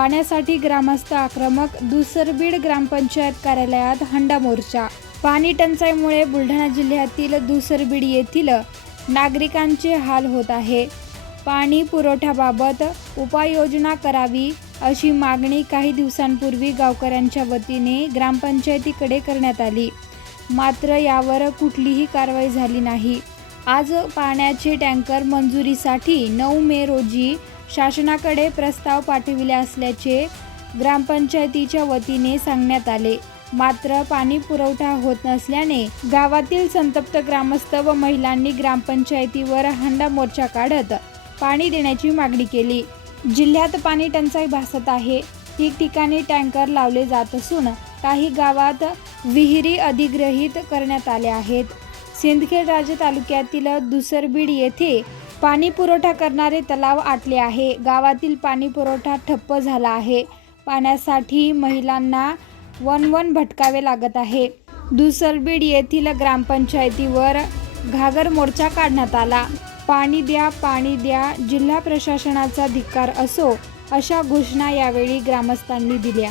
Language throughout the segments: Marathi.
पाण्यासाठी ग्रामस्थ आक्रमक दुसरबीड ग्रामपंचायत कार्यालयात हंडा मोर्चा. पाणी टंचाईमुळे बुलढाणा जिल्ह्यातील दुसरबीड येथील नागरिकांचे हाल होत आहे. पाणी पुरवठ्याबाबत उपाययोजना करावी अशी मागणी काही दिवसांपूर्वी गावकऱ्यांच्या वतीने ग्रामपंचायतीकडे करण्यात आली. मात्र यावर कुठलीही कारवाई झाली नाही. आज पाण्याचे टँकर मंजुरीसाठी नऊ मे रोजी शासनाकडे प्रस्ताव पाठविले असल्याचे ग्रामपंचायतीच्या वतीने सांगण्यात आले. मात्र पाणी पुरवठा होत नसल्याने गावातील संतप्त ग्रामस्थ व महिलांनी ग्रामपंचायतीवर हंडा मोर्चा काढत पाणी देण्याची मागणी केली. जिल्ह्यात पाणी टंचाई भासत आहे. ठिकठिकाणी टँकर लावले जात असून काही गावात विहिरी अधिग्रहित करण्यात आल्या आहेत. सिंदखेड राजा तालुक्यातील दुसरबीड येथे पाणी पुरवठा करणारे तलाव आटले आहे. गावातील पाणी पुरवठा ठप्प झाला आहे. पाण्यासाठी महिलांना वन वन भटकावे लागत आहे. दुसरबीड येथील ग्रामपंचायतीवर घागर मोर्चा काढण्यात आला. पाणी द्या पाणी द्या जिल्हा प्रशासनाचा धिक्कार असो अशा घोषणा यावेळी ग्रामस्थांनी दिल्या.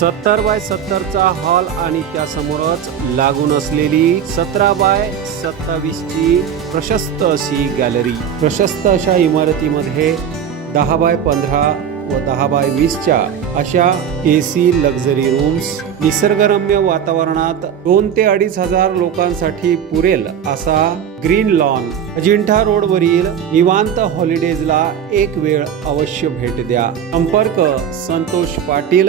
सत्तर बाय सत्तरचा हॉल आणि त्यासमोरच लागून असलेली सतरा बाय सत्तावीसची प्रशस्त अशी गॅलरी. प्रशस्त अशा इमारतीमध्ये दहा बाय पंधरा व दहा बाय वीसच्या अशा ए सी लक्झरी रूम्स निसर्गरम्य वातावरणात दोन ते अडीच हजार लोकांसाठी पुरेल असा ग्रीन लॉन. अजिंठा रोडवरील निवांत हॉलिडेजला एक वेळ अवश्य भेट द्या. संपर्क संतोष पाटील